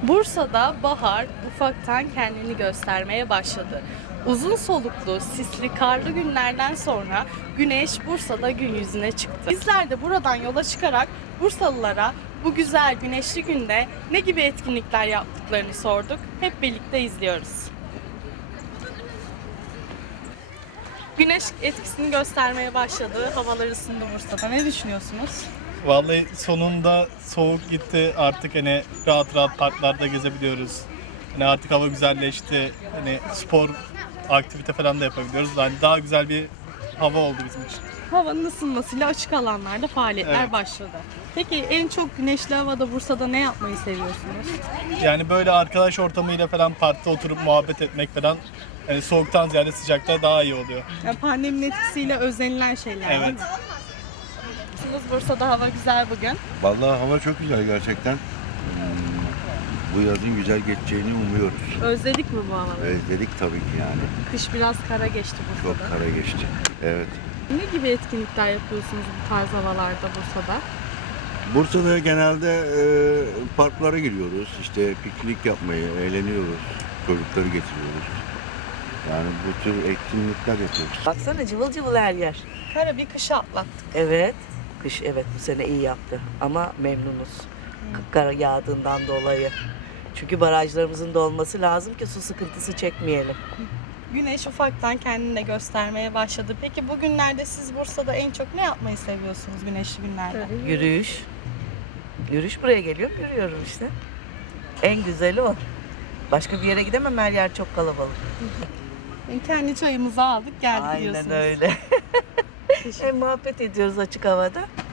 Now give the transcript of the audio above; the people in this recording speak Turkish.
Bursa'da bahar ufaktan kendini göstermeye başladı. Uzun soluklu, sisli, karlı günlerden sonra güneş Bursa'da gün yüzüne çıktı. Bizler de buradan yola çıkarak Bursalılara bu güzel güneşli günde ne gibi etkinlikler yaptıklarını sorduk. Hep birlikte izliyoruz. Güneş etkisini göstermeye başladı. Havalar ısındı Bursa'da. Ne düşünüyorsunuz? Vallahi sonunda soğuk gitti. Artık hani rahat rahat parklarda gezebiliyoruz. Hani artık hava güzelleşti. Hani spor, aktivite falan da yapabiliyoruz. Yani daha güzel bir hava oldu bizim için. Havanın ısınmasıyla açık alanlarda faaliyetler Evet. başladı. Peki en çok güneşli havada Bursa'da ne yapmayı seviyorsunuz? Yani böyle arkadaş ortamıyla falan parkta oturup muhabbet etmek falan hani soğuktan ziyade sıcakta daha iyi oluyor. Yani pandeminin etkisiyle özenilen şeyler değil Evet. mi? Bursa'da hava güzel bugün. Vallahi hava çok güzel gerçekten. Bu yazın güzel geçeceğini umuyoruz. Özledik mi bu havaları? Özledik tabii ki yani. Kış biraz kara geçti Çok Bursa'da. kara geçti. Evet. Ne gibi etkinlikler yapıyorsunuz bu tarz havalarda Bursa'da? Bursa'da genelde parklara giriyoruz. İşte piknik yapmayı, eğleniyoruz. Çocukları getiriyoruz. Yani bu tür etkinlikler yapıyoruz. Baksana cıvıl cıvıl her yer. Kara bir kışı atlattık. Evet. Kış evet bu sene iyi yaptı ama memnunuz. Kar yağdığından dolayı. Çünkü barajlarımızın dolması lazım ki su sıkıntısı çekmeyelim. Güneş ufaktan kendini de göstermeye başladı. Peki bugünlerde siz Bursa'da en çok ne yapmayı seviyorsunuz güneşli günlerde? Yürüyüş. Yürüyüş buraya geliyorum, yürüyorum işte. En güzeli o. Başka bir yere gidemem, her yer çok kalabalık. Kendi çayımızı aldık geldik diyorsunuz. Aynen öyle. Hem muhabbet ediyoruz açık havada.